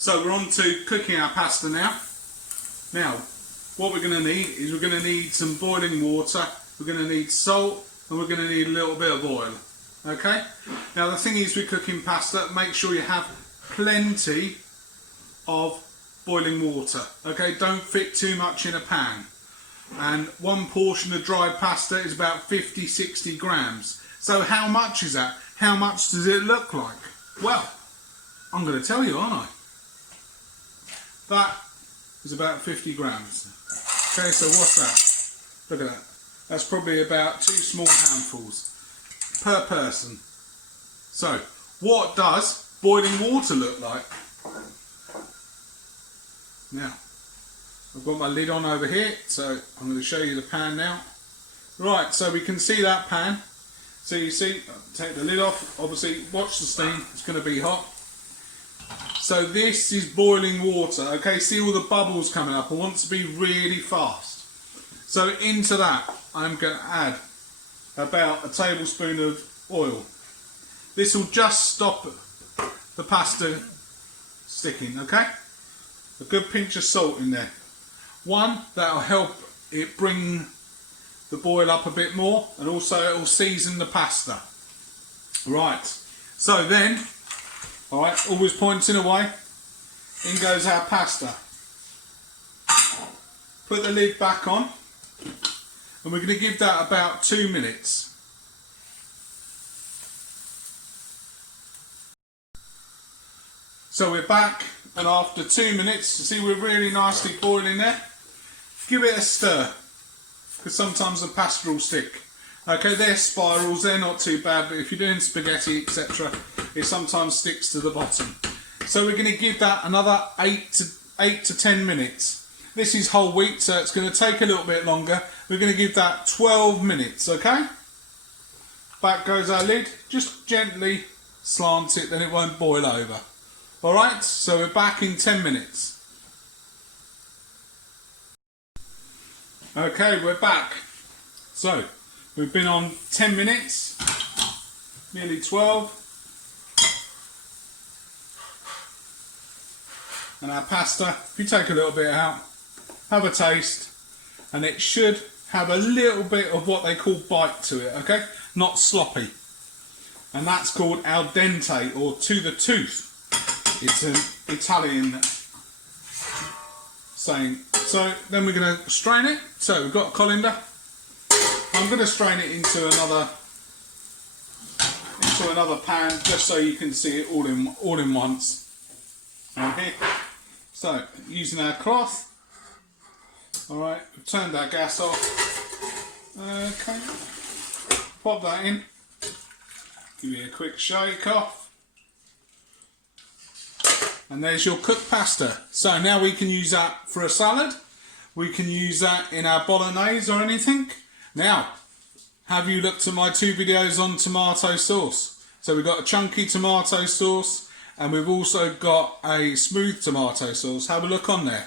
So we're on to cooking our pasta now. Now, what we're going to need is we're going to need some boiling water, we're going to need salt, and we're going to need a little bit of oil. Okay? Now the thing is with cooking pasta, make sure you have plenty of boiling water. Okay? Don't fit too much in a pan. And one portion of dried pasta is about 50-60 grams. So how much is that? How much does it look like? Well, I'm going to tell you, aren't I? That is about 50 grams. Okay, so what's that? Look at that. That's probably about 2 small handfuls per person. So, what does boiling water look like? Now, I've got my lid on over here, so I'm going to show you the pan now. Right, so we can see that pan. So you see, take the lid off, obviously watch the steam, it's going to be hot. So this is boiling water, okay, see all the bubbles coming up. I want to be really fast. So into that I'm going to add about a tablespoon of oil. This will just stop the pasta sticking, okay? A good pinch of salt in there. One, that'll help it bring the boil up a bit more, and also it will season the pasta. Right, so then, alright, always pointing away, in goes our pasta. Put the lid back on, and we're going to give that about 2 minutes. So we're back, and after 2 minutes, see we're really nicely boiling there. Give it a stir, because sometimes the pasta will stick. Okay, they're spirals, they're not too bad, but if you're doing spaghetti, etc., it sometimes sticks to the bottom. So we're going to give that another 8 to 10 minutes. This is whole wheat, so it's going to take a little bit longer. We're going to give that 12 minutes, okay? Back goes our lid, just gently slant it, then it won't boil over. Alright, so we're back in 10 minutes. Okay, we're back. So, we've been on 10 minutes, nearly 12. And our pasta, if you take a little bit out, have a taste, and it should have a little bit of what they call bite to it, okay? Not sloppy. And that's called al dente, or to the tooth. It's an Italian saying. So then we're going to strain it. So we've got a colander. I'm going to strain it into another pan, just so you can see it all in once. Okay. So using our cloth. All right, we've turned our gas off. Okay. Pop that in. Give it a quick shake off. And there's your cooked pasta. So now we can use that for a salad. We can use that in our bolognese or anything. Now, have you looked at my 2 videos on tomato sauce? So we've got a chunky tomato sauce, and we've also got a smooth tomato sauce. Have a look on there.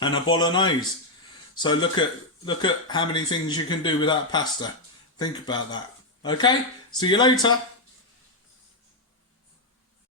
And a bolognese. So look at how many things you can do with that pasta. Think about that. Okay? See you later.